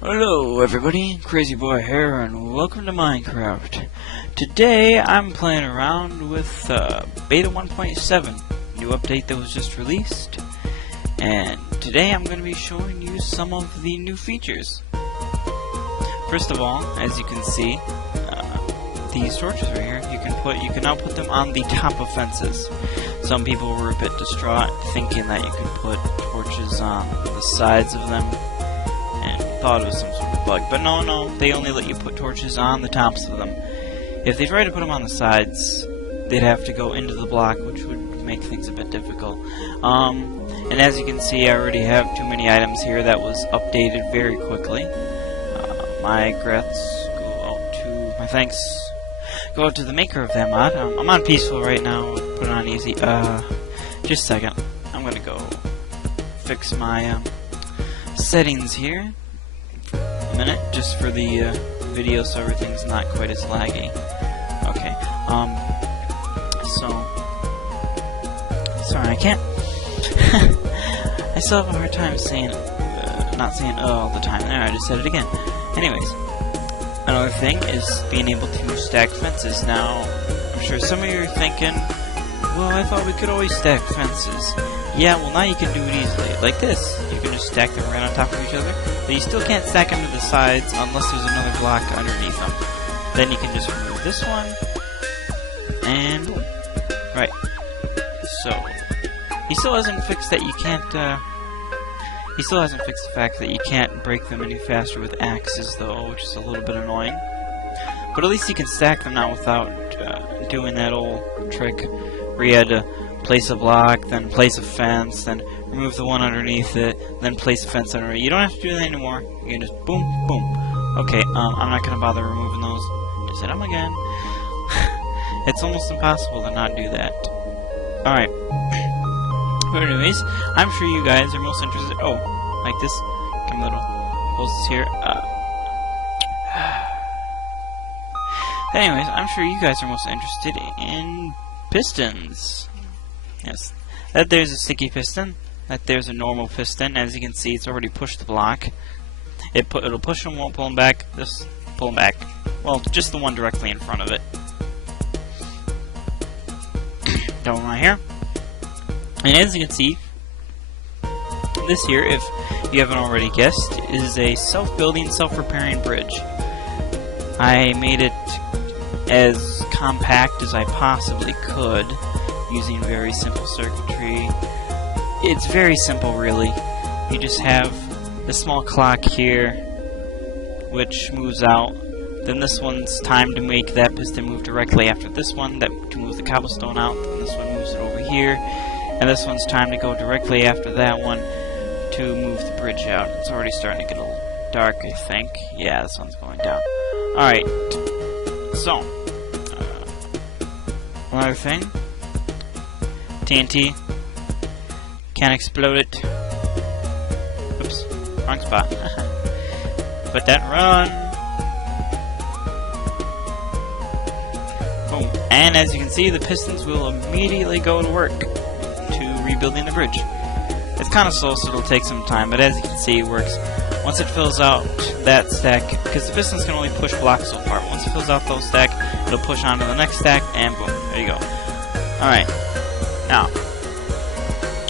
Hello everybody, Crazy Boy here, and welcome to Minecraft. Today I'm playing around with Beta 1.7, new update that was just released. And today I'm going to be showing you some of the new features. First of all, as you can see, these torches right here, you can now put them on the top of fences. Some people were a bit distraught, thinking that you could put torches on the sides of them, and thought it was some sort of bug. But no, they only let you put torches on the tops of them. If they tried to put them on the sides, they'd have to go into the block, which would make things a bit difficult. And as you can see, I already have too many items here. That was updated very quickly. My thanks go out to the maker of that mod. I'm on peaceful right now. Put it on easy. Just a second. I'm gonna go fix my settings here for a minute, just for the video, so everything's not quite as laggy. Okay. Sorry, I can't. I still have a hard time saying, not saying all the time. There, I just said it again. Anyways. Another thing is being able to stack fences. Now, I'm sure some of you are thinking, well, I thought we could always stack fences. Yeah, well, now you can do it easily. Like this. You can just stack them right on top of each other. But you still can't stack them to the sides unless there's another block underneath them. Then you can just remove this one. And boom. Right. So, he still hasn't fixed that you can't, he still hasn't fixed the fact that you can't break them any faster with axes, though, which is a little bit annoying. But at least you can stack them now without doing that old trick where you had to place a block, then place a fence, then remove the one underneath it, then place a fence underneath it. You don't have to do that anymore. You can just boom, boom. Okay, I'm not going to bother removing those. Just hit them again. It's almost impossible to not do that. Alright. But anyways, I'm sure you guys are most interested. Oh, like this. Come little holes here. Anyways, I'm sure you guys are most interested in pistons. Yes, that there's a sticky piston. That there's a normal piston. As you can see, it's already pushed the block. It'll push them, won't pull them back. This pull them back. Well, just the one directly in front of it. Don't right here. And as you can see, this here, if you haven't already guessed, is a self-building, self-repairing bridge. I made it as compact as I possibly could, using very simple circuitry. It's very simple, really. You just have the small clock here, which moves out. Then this one's time to make that piston move directly after this one, to move the cobblestone out. Then this one moves it over here. And this one's time to go directly after that one to move the bridge out. It's already starting to get a little dark, I think. Yeah, this one's going down. Alright. So, another thing. TNT. Can't explode it. Oops. Wrong spot. Put that run. Boom. And as you can see, the pistons will immediately go to work. Rebuilding the bridge. It's kind of slow, so it'll take some time, but as you can see, it works. Once it fills out that stack, because the pistons can only push blocks so far, once it fills out those stack, it'll push on to the next stack, and boom, there you go. Alright, now,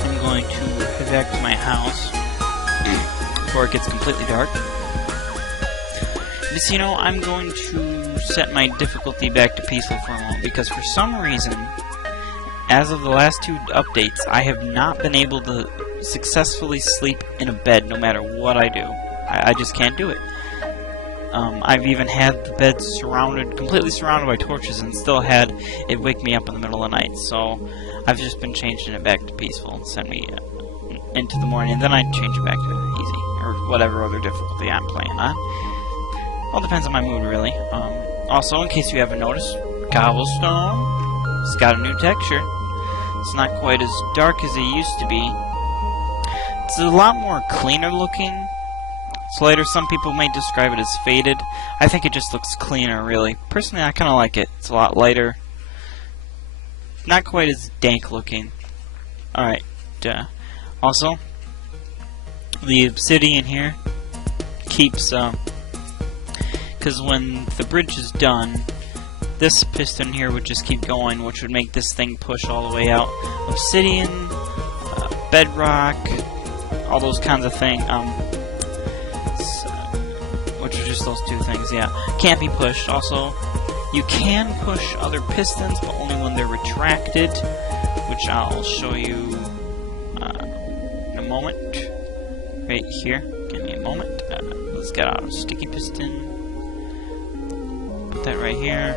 I'm going to head back to my house before it gets completely dark. Just, you know, I'm going to set my difficulty back to peaceful for a moment, because for some reason, as of the last two updates, I have not been able to successfully sleep in a bed no matter what I do. I just can't do it. I've even had the bed completely surrounded by torches, and still had it wake me up in the middle of the night. So I've just been changing it back to peaceful and send me into the morning, and then I change it back to easy, or whatever other difficulty I'm playing on. All depends on my mood, really. Also, in case you haven't noticed, cobblestone, it's got a new texture. It's not quite as dark as it used to be. It's a lot more cleaner looking. It's lighter. Some people may describe it as faded. I think it just looks cleaner, really. Personally, I kind of like it. It's a lot lighter. Not quite as dank looking. Alright. Also, the obsidian here keeps, because when the bridge is done, this piston here would just keep going, which would make this thing push all the way out. Obsidian, bedrock, all those kinds of things, which are just those two things, yeah. Can't be pushed. Also, you can push other pistons, but only when they're retracted, which I'll show you in a moment. Right here. Give me a moment. Let's get out a sticky piston. Put that right here.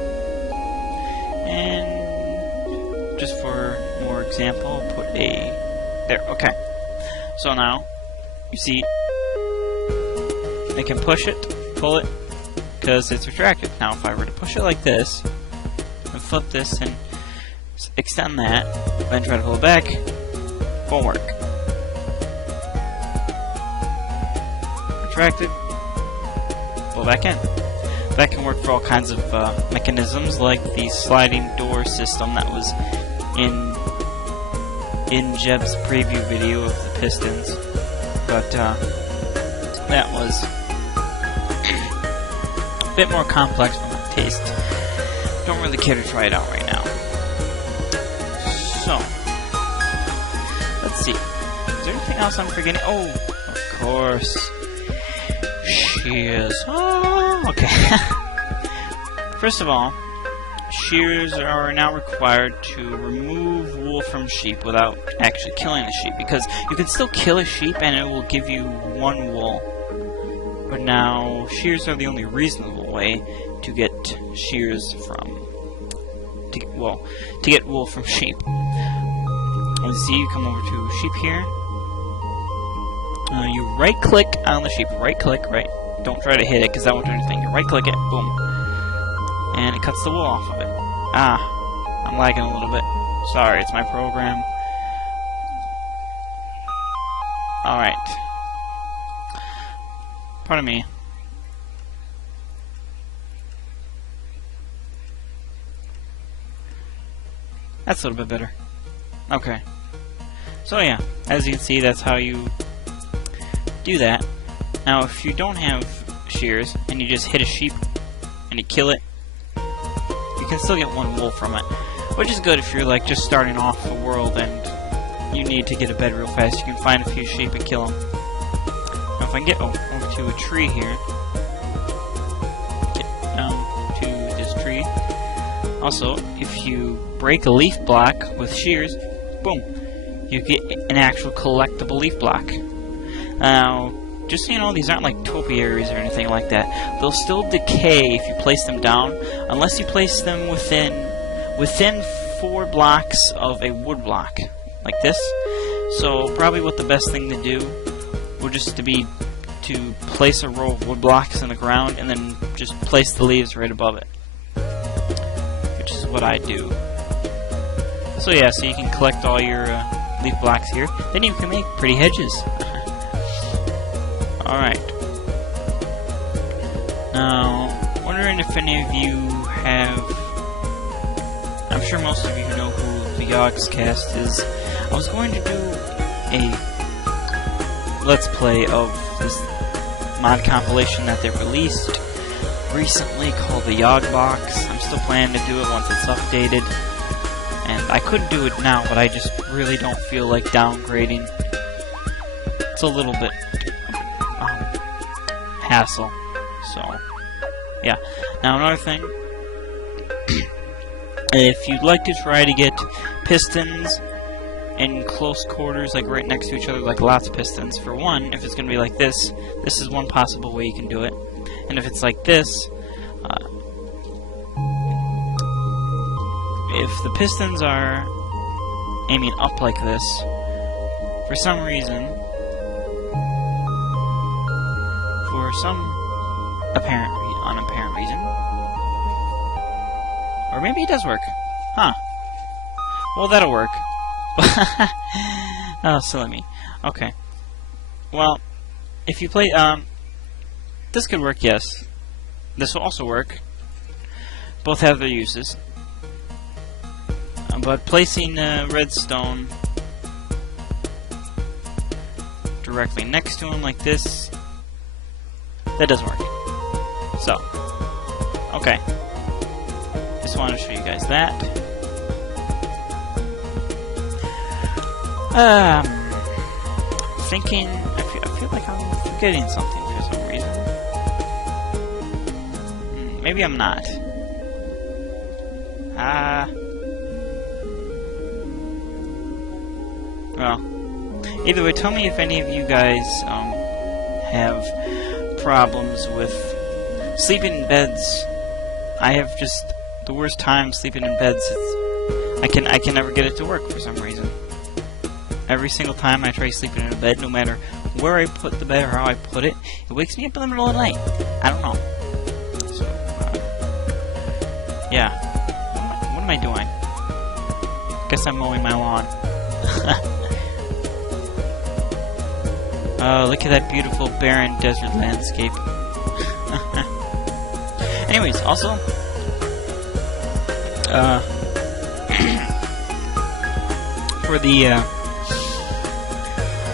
And just for more example, put a... There, okay. So now, you see, I can push it, pull it, because it's retracted. Now if I were to push it like this, and flip this and extend that, then try to pull it back, won't work. Retracted, pull back in. That can work for all kinds of mechanisms, like the sliding door system that was in Jeb's preview video of the pistons, but that was a bit more complex for my taste. Don't really care to try it out right now. So, let's see. Is there anything else I'm forgetting? Oh, of course. Shears. Oh, okay. First of all, shears are now required to remove wool from sheep without actually killing the sheep, because you can still kill a sheep and it will give you one wool. But now, shears are the only reasonable way to get shears from... to get wool from sheep. As you see, you come over to sheep here. You right-click on the sheep. Right-click, right. Don't try to hit it, because that won't do anything. You right-click it, boom. And it cuts the wool off of it. Ah, I'm lagging a little bit. Sorry, it's my program. Alright. Pardon me. That's a little bit better. Okay. So yeah, as you can see, that's how you do that. Now, if you don't have shears, and you just hit a sheep, and you kill it, you can still get one wool from it. Which is good if you're, like, just starting off the world and you need to get a bed real fast. You can find a few sheep and kill them. Now, if I can get over to a tree here, get down to this tree. Also, if you break a leaf block with shears, boom, you get an actual collectible leaf block. Now, just so you know, these aren't like topiaries or anything like that. They'll still decay if you place them down, unless you place them within 4 blocks of a wood block, like this. So probably what the best thing to do would just to be to place a row of wood blocks in the ground and then just place the leaves right above it, which is what I do. So yeah, so you can collect all your leaf blocks here. Then you can make pretty hedges. Alright. Now, wondering if any of you have... I'm sure most of you know who the Yogscast is. I was going to do a Let's Play of this mod compilation that they released recently called the Yog Box. I'm still planning to do it once it's updated. And I could do it now, but I just really don't feel like downgrading. It's a little bit... hassle. So, yeah. Now another thing, if you'd like to try to get pistons in close quarters, like right next to each other, like lots of pistons, for one, if it's going to be like this, this is one possible way you can do it. And if it's like this, if the pistons are aiming up like this, for some reason, for some unapparent reason, or maybe it does work. Huh. Well, that'll work. Oh, silly me. Okay. Well, if you play, this could work, yes. This will also work. Both have their uses. But placing redstone directly next to them like this that doesn't work. So, okay. Just wanted to show you guys that. Thinking, I feel like I'm forgetting something for some reason. Maybe I'm not. Well, either way, tell me if any of you guys have problems with sleeping in beds. I have just the worst time sleeping in beds. I can never get it to work for some reason. Every single time I try sleeping in a bed, no matter where I put the bed or how I put it, it wakes me up in the middle of the night. I don't know. So, yeah. What am I doing? Guess I'm mowing my lawn. Oh, look at that beautiful barren desert landscape. Anyways, also, for the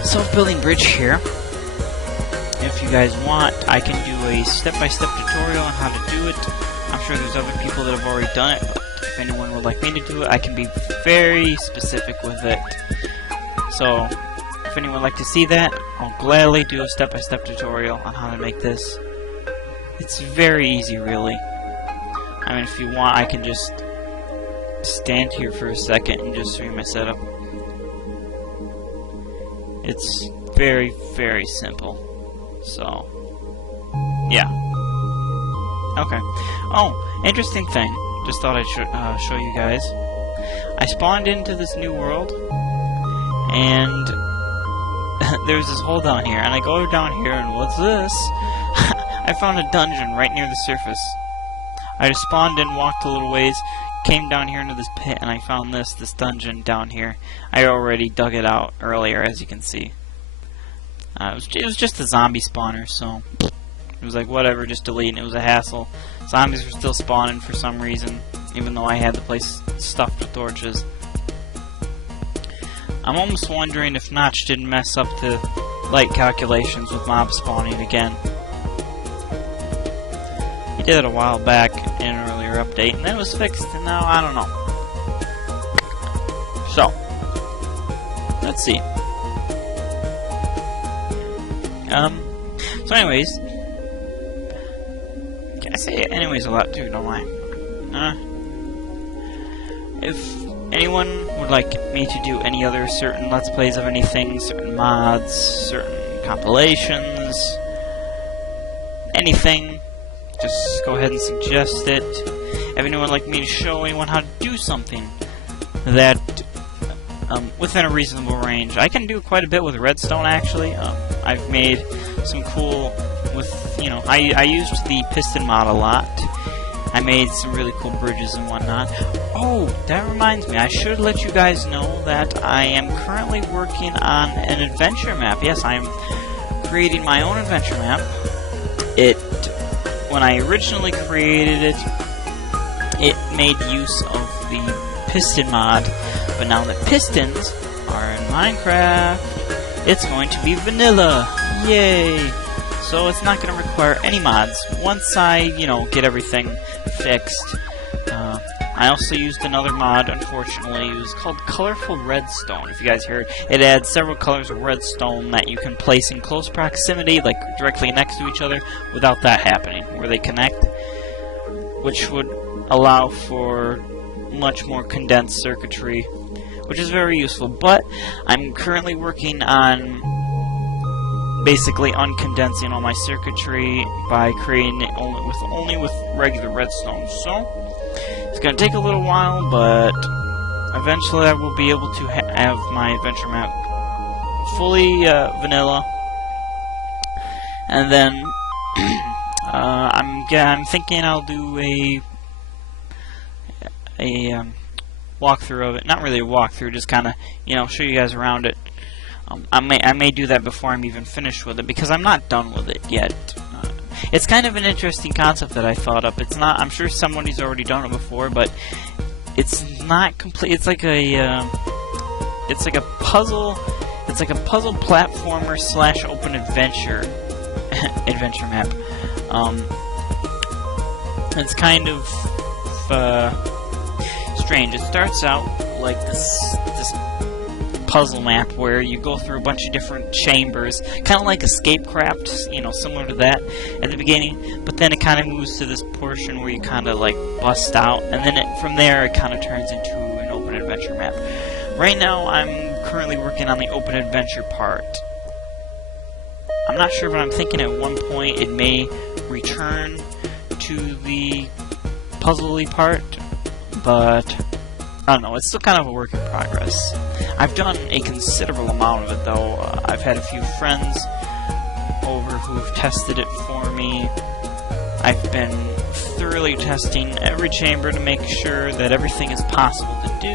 self-building bridge here, if you guys want, I can do a step-by-step tutorial on how to do it. I'm sure there's other people that have already done it, but if anyone would like me to do it, I can be very specific with it. So, if anyone would like to see that, I'll gladly do a step-by-step tutorial on how to make this. It's very easy, really. I mean, if you want, I can just stand here for a second and just show you my setup. It's very, very simple. So, yeah. Okay. Oh, interesting thing. Just thought I'd show you guys. I spawned into this new world, and there's this hole down here, and I go down here, and what's this? I found a dungeon right near the surface. I just spawned in, walked a little ways, came down here into this pit, and I found this dungeon down here. I already dug it out earlier, as you can see. It was just a zombie spawner, so it was like, whatever, just deleting. It was a hassle. Zombies were still spawning for some reason, even though I had the place stuffed with torches. I'm almost wondering if Notch didn't mess up the light calculations with mob spawning again. He did it a while back in an earlier update, and then it was fixed, and now I don't know. So, let's see. So anyways, I say anyways a lot too, don't I? If anyone would like me to do any other certain Let's Plays of anything, certain mods, certain compilations, anything, just go ahead and suggest it. If anyone would like me to show anyone how to do something that, within a reasonable range, I can do quite a bit with redstone, actually. I've made some cool, I used the piston mod a lot. I made some really cool bridges and whatnot. Oh, that reminds me, I should let you guys know that I am currently working on an adventure map. Yes, I am creating my own adventure map. When I originally created it, it made use of the piston mod, but now that pistons are in Minecraft, it's going to be vanilla. Yay! So it's not going to require any mods. Once I, get everything fixed. I also used another mod, unfortunately. It was called Colorful Redstone. If you guys heard, it adds several colors of redstone that you can place in close proximity, like directly next to each other, without that happening, where they connect, which would allow for much more condensed circuitry, which is very useful. But I'm currently working on basically uncondensing all my circuitry by creating it only with regular redstone. So it's going to take a little while, but eventually I will be able to have my adventure map fully vanilla, and then I'm thinking I'll do a walkthrough of it. Not really a walkthrough, just kind of show you guys around it. I may do that before I'm even finished with it, because I'm not done with it yet. It's kind of an interesting concept that I thought up. It's not. I'm sure somebody's already done it before, but it's not complete. It's like a puzzle. It's like a puzzle platformer / open adventure adventure map. It's kind of strange. It starts out like this puzzle map where you go through a bunch of different chambers, kind of like Escapecraft, you know, similar to that at the beginning, but then it kind of moves to this portion where you kind of like bust out, and then from there it kind of turns into an open adventure map. Right now I'm currently working on the open adventure part. I'm not sure, but I'm thinking at one point it may return to the puzzly part, but I don't know, it's still kind of a work in progress. I've done a considerable amount of it, though. I've had a few friends over who've tested it for me. I've been thoroughly testing every chamber to make sure that everything is possible to do.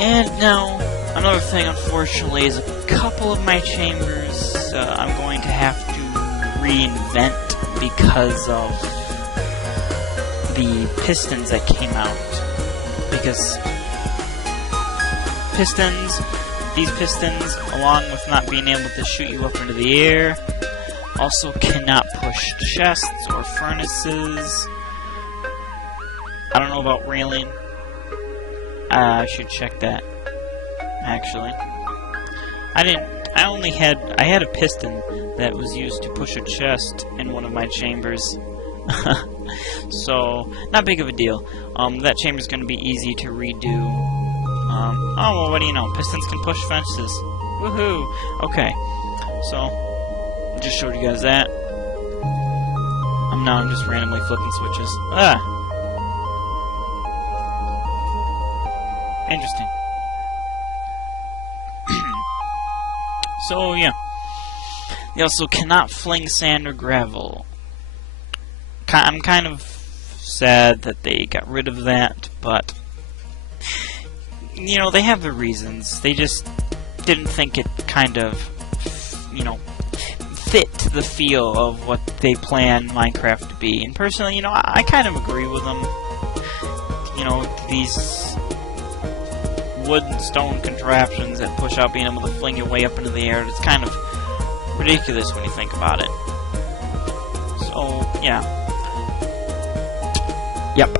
And now, another thing, unfortunately, is a couple of my chambers I'm going to have to reinvent because of the pistons that came out. Because these pistons, along with not being able to shoot you up into the air, also cannot push chests or furnaces. I don't know about railing. I should check that, actually. I had a piston that was used to push a chest in one of my chambers. So, not big of a deal. That chamber's going to be easy to redo. Oh, well, what do you know? Pistons can push fences. Woohoo! Okay, so, I just showed you guys that. Now I'm just randomly flipping switches. Ah! Interesting. So, yeah. They also cannot fling sand or gravel. I'm kind of sad that they got rid of that, but you know, they have their reasons. They just didn't think it kind of, you know, fit the feel of what they planned Minecraft to be. And personally, you know, I kind of agree with them. You know, these wood and stone contraptions that push out being able to fling your way up into the air, it's kind of ridiculous when you think about it. So, yeah. Yep.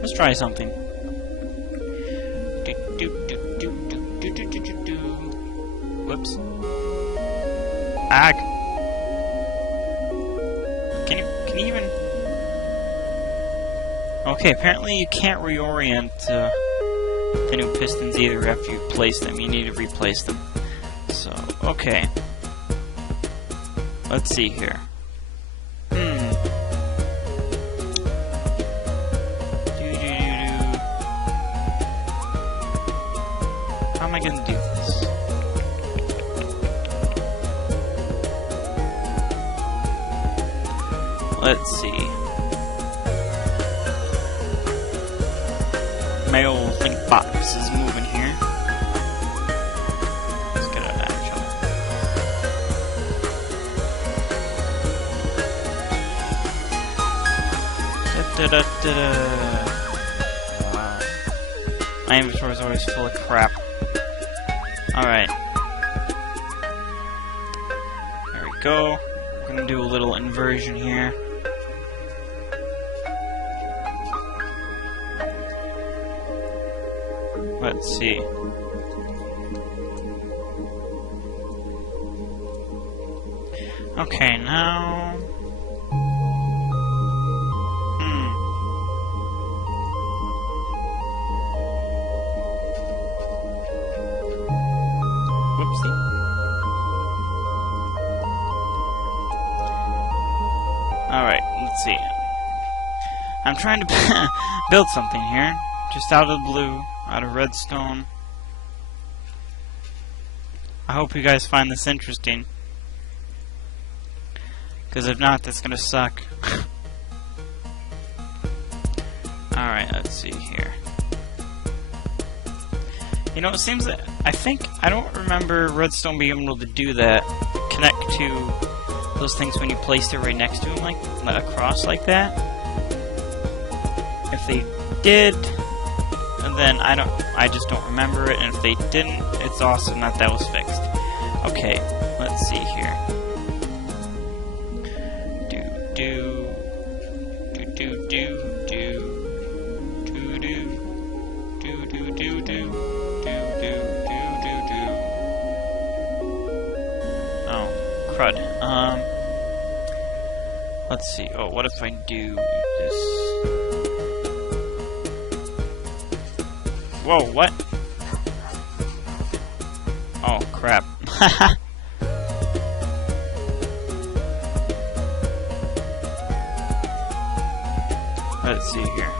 Let's try something. Whoops. Ag. Can you even... Okay, apparently you can't reorient the new pistons either after you place them. You need to replace them. So, okay. Let's see here. How am I going to do this? Let's see. My old think box is moving here. Let's get out of that, shall we? Wow. My inventory is always full of crap. Alright. There we go. We're gonna do a little inversion here. Let's see. Okay, now... Whoopsie. Alright, let's see. I'm trying to build something here, just out of the blue, out of redstone. I hope you guys find this interesting, because if not, that's gonna suck. Alright, let's see here. You know, it seems that I don't remember redstone being able to do that. Connect to those things when you place it right next to them, like across like that. If they did, then I just don't remember it. And if they didn't, it's awesome that was fixed. Okay, let's see here. Oh, crud. Let's see. Oh, what if I do this? Whoa, what? Oh, crap. Let's see here.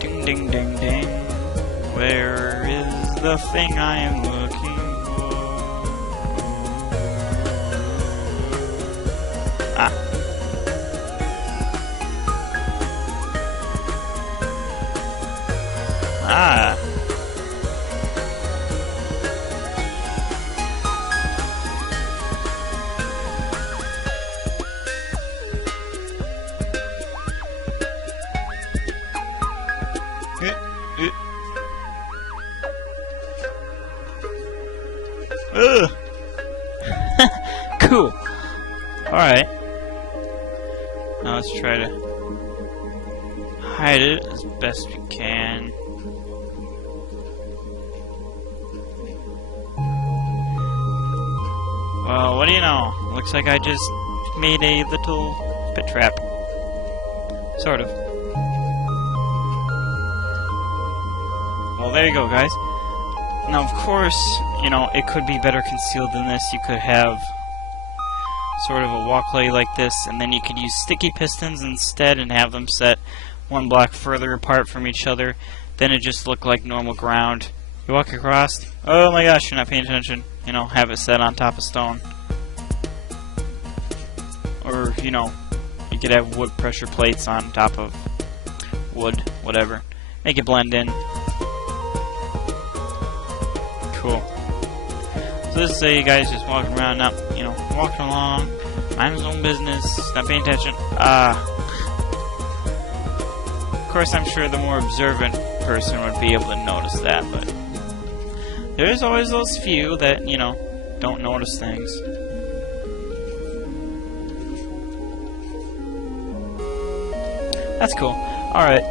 Ding, ding, ding, ding. Where is the thing I am looking for? Ah. Ah. Ugh. Cool. Alright. Now let's try to hide it as best we can. Well, what do you know? Looks like I just made a little pit trap. Sort of. Well, there you go, guys. Now, of course, you know, it could be better concealed than this. You could have sort of a walkway like this, and then you could use sticky pistons instead and have them set one block further apart from each other. Then it just looked like normal ground. You walk across, oh my gosh, you're not paying attention. You know, have it set on top of stone. Or, you know, you could have wood pressure plates on top of wood, whatever. Make it blend in. Cool. So this is a guy's just walking around, not, you know, walking along, minding his own business, not paying attention. Of course, I'm sure the more observant person would be able to notice that, but there's always those few that, you know, don't notice things. That's cool. Alright.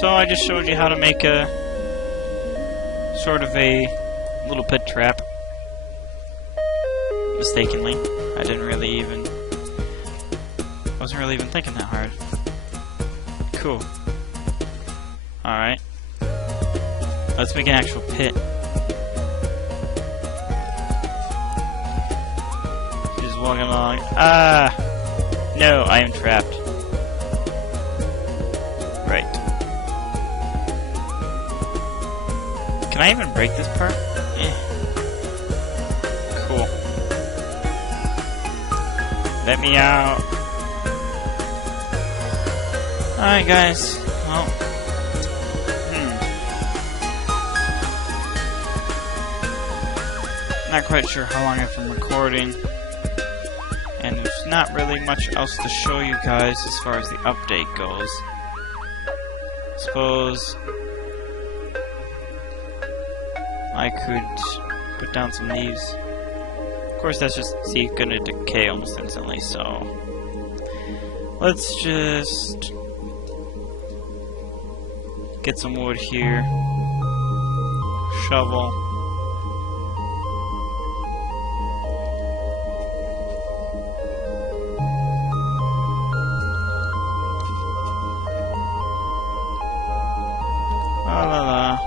So I just showed you how to make a sort of a little pit trap. Mistakenly. I wasn't really even thinking that hard. Cool. Alright. Let's make an actual pit. Just walking along. Ah! No, I am trapped. Right. Can I even break this part? Cool. Let me out. Alright, guys. Well. Not quite sure how long I've been recording. And there's not really much else to show you guys as far as the update goes. Suppose I could put down some leaves. Of course, that's just gonna decay almost instantly, so let's just get some wood here. Shovel. La la la.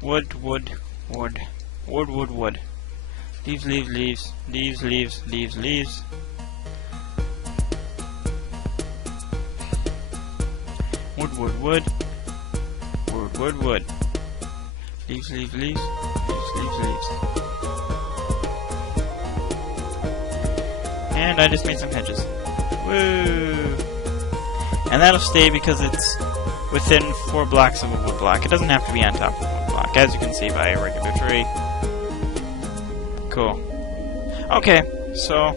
Wood, wood, wood. Wood, wood, wood. Leaves, leaves, leaves. Leaves, leaves, leaves, leaves. Wood, wood, wood. Wood, wood, wood. Leaves, leaves, leaves. Leaves, leaves, leaves. And I just made some hedges. Woo! And that'll stay because it's within 4 blocks of a wood block. It doesn't have to be on top of a wood block, as you can see by a regular tree. Cool. Okay, so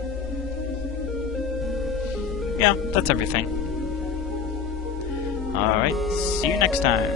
yeah, that's everything. Alright, see you next time.